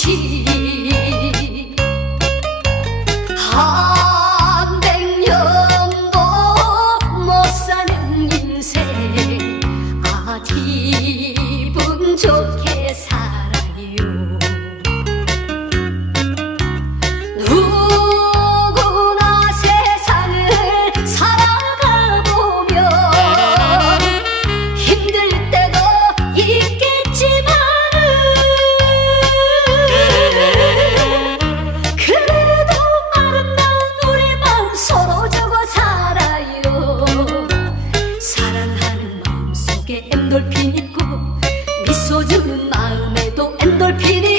것이 한 백년도 못 사는 인생 아직 어깨 엔돌핀 있고 미소 주는 마음에도 엔돌핀이